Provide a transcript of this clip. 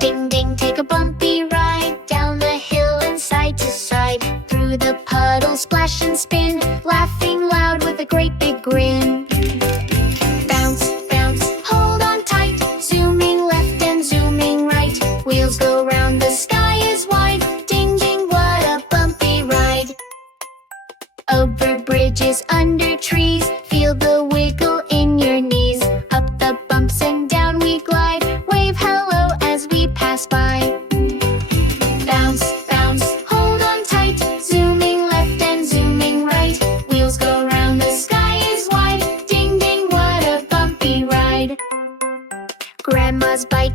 ding ding, take a bumpy ride down the hill and side to side, through the puddles, splash and spin, laughing loud with a great big grin. Bounce, bounce, hold on tight, zooming left and zooming right, wheels go round, the sky is wide, ding ding, what a bumpy ride. Over bridges, under trees, feel the wiggle in your knees, up the bumps and down we glide, wave hello as we pass by. Bounce, bounce, hold on tight, zooming left and zooming right, wheels go round, the sky is wide, ding ding, what a bumpy ride. Grandma's bike